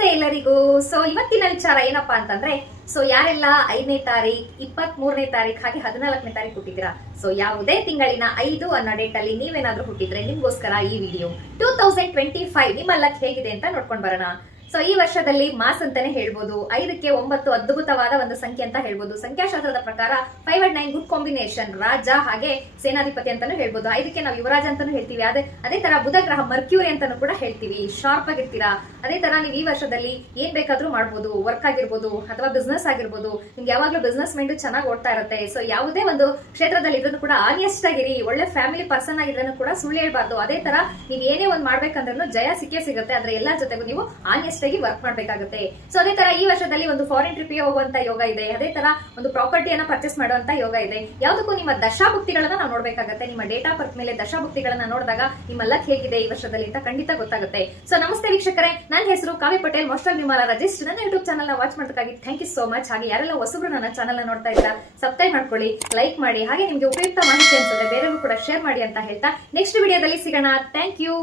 ನಮಸ್ತೆ ಎಲ್ಲರಿಗೂ. ಸೊ ಇವತ್ತಿನ ವಿಚಾರ ಏನಪ್ಪಾ ಅಂತಂದ್ರೆ, ಸೊ ಯಾರೆಲ್ಲ 5ನೇ ತಾರೀಖ್, 23ನೇ ತಾರೀಖ್ ಹಾಗೆ 14ನೇ ತಾರೀಖ್ ಹುಟ್ಟಿದಿರಾ, ಸೊ ಯಾವುದೇ ತಿಂಗಳಿನ 5 ಅನ್ನೋ ಡೇಟ್ ಅಲ್ಲಿ ನೀವೇನಾದ್ರೂ ಹುಟ್ಟಿದ್ರೆ ನಿಮ್ಗೋಸ್ಕರ ಈ ವಿಡಿಯೋ. 2025 ನಿಮ್ಮ ಲಕ್ ಹೇಗಿದೆ ಅಂತ ನೋಡ್ಕೊಂಡ್ ಬರೋಣ. ಸೊ ಈ ವರ್ಷದಲ್ಲಿ ಮಾಸ್ ಅಂತಾನೆ ಹೇಳ್ಬೋದು. 5ಕ್ಕೆ 9 ಅದ್ಭುತವಾದ ಒಂದು ಸಂಖ್ಯೆ ಅಂತ ಹೇಳ್ಬೋದು. ಸಂಖ್ಯಾಶಾಸ್ತ್ರದ ಪ್ರಕಾರ 5 and 9 ಗುಡ್ ಕಾಂಬಿನೇಷನ್, ರಾಜ ಹಾಗೆ ಸೇನಾಧಿಪತಿ ಅಂತಾನು ಹೇಳ್ಬೋದು. 5ಕ್ಕೆ ನಾವು ಯುವರಾಜ ಅಂತಾನು ಹೇಳ್ತೀವಿ. ಅದೇ ತರ ಬುಧ ಗ್ರಹ ಮರ್ಕ್ಯೂರಿ ಅಂತಾನು ಕೂಡ ಹೇಳ್ತೀವಿ. ಶಾರ್ಪ್ ಆಗಿರ್ತೀರಾ. ಅದೇ ತರ ನೀವು ಈ ವರ್ಷದಲ್ಲಿ ಏನ್ ಬೇಕಾದ್ರೂ ಮಾಡ್ಬೋದು. ವರ್ಕ್ ಆಗಿರ್ಬೋದು ಅಥವಾ ಬಿಸ್ನೆಸ್ ಆಗಿರ್ಬೋದು. ನಿಮ್ಗೆ ಯಾವಾಗ್ಲೂ ಬಿಸ್ನೆಸ್ ಮೈಂಡ್ ಚೆನ್ನಾಗಿ ಓಡ್ತಾ ಇರುತ್ತೆ. ಸೊ ಯಾವುದೇ ಒಂದು ಕ್ಷೇತ್ರದಲ್ಲಿ ಇದ್ರೂ ಕೂಡ ಆನೆಸ್ಟ್ ಆಗಿರಿ. ಒಳ್ಳೆ ಫ್ಯಾಮಿಲಿ ಪರ್ಸನ್ ಆಗಿದ್ರೂ ಕೂಡ ಸುಳ್ಳು ಹೇಳ್ಬಾರ್ದು. ಅದೇ ತರ ನೀವು ಏನೇ ಒಂದ್ ಮಾಡ್ಬೇಕಂದ್ರೂ ಜಯ ಸಿಕ್ಕೇ ಸಿಗುತ್ತೆ. ಆದ್ರೆ ಎಲ್ಲಾ ಜೊತೆಗೂ ನೀವು ಆನೆಸ್ಟ್ ಆಗಿ ವರ್ಕ್ ಮಾಡ್ಬೇಕಾಗುತ್ತೆ. ಸೊ ಅದೇ ತರ ಈ ವರ್ಷದಲ್ಲಿ ಒಂದು ಫಾರಿನ್ ಟ್ರಿಪ್ ಹೋಗುವಂತ ಯೋಗ ಇದೆ. ಅದೇ ತರ ಒಂದು ಪ್ರಾಪರ್ಟಿಯನ್ನ ಪರ್ಚೇಸ್ ಮಾಡುವಂತ ಯೋಗ ಇದೆ. ಯಾವುದಕ್ಕೂ ನಿಮ್ಮ ದಶಾಭುಕ್ತಿಗಳನ್ನ ನಾವು ನೋಡ್ಬೇಕಾಗುತ್ತೆ. ನಿಮ್ಮ ಡೇಟ್ ಆಫ್ ಬರ್ತ್ ಮೇಲೆ ದಶಾಭುಕ್ತಿಗಳನ್ನ ನೋಡಿದಾಗ ನಿಮ್ಮ ಲಕ್ ಹೇಗಿದೆ ಈ ವರ್ಷದಲ್ಲಿ ಅಂತ ಖಂಡಿತ ಗೊತ್ತಾಗುತ್ತೆ. ಸೊ ನಮಸ್ತೆ ವೀಕ್ಷಕರೇ, ನನ್ನ ಹೆಸರು ಕಾವ್ಯ ಪಟೇಲ್. ಮೋಸ್ಟ್ ಆಫ್ ನಿಮ್ಮಲ್ಲ ರಜಿಸ್ಟರ್ ನನ್ನ ಯೂಟ್ಯೂಬ್ ಚಾನಲ್ ನ ವಾಚ್ ಮಾಡೋದಕ್ಕಾಗಿ ಥ್ಯಾಂಕ್ ಯು ಸೋ ಮಚ್. ಹಾಗೆ ಯಾರೆಲ್ಲ ಹೊಸಬ್ರು ನನ್ನ ಚಾನಲ್ ನೋಡ್ತಾ ಇದ್ದೀರಾ, ಸಬ್ಸ್ಕ್ರೈಬ್ ಮಾಡ್ಕೊಳ್ಳಿ, ಲೈಕ್ ಮಾಡಿ, ಹಾಗೆ ನಿಮ್ಗೆ ಉಪಯುಕ್ತ ಮಾಹಿತಿ ಅನ್ಸುತ್ತೆ ಬೇರೆಗೂ ಕೂಡ ಶೇರ್ ಮಾಡಿ ಅಂತ ಹೇಳ್ತಾ ನೆಕ್ಸ್ಟ್ ವಿಡಿಯೋದಲ್ಲಿ ಸಿಗೋಣ. Thank you.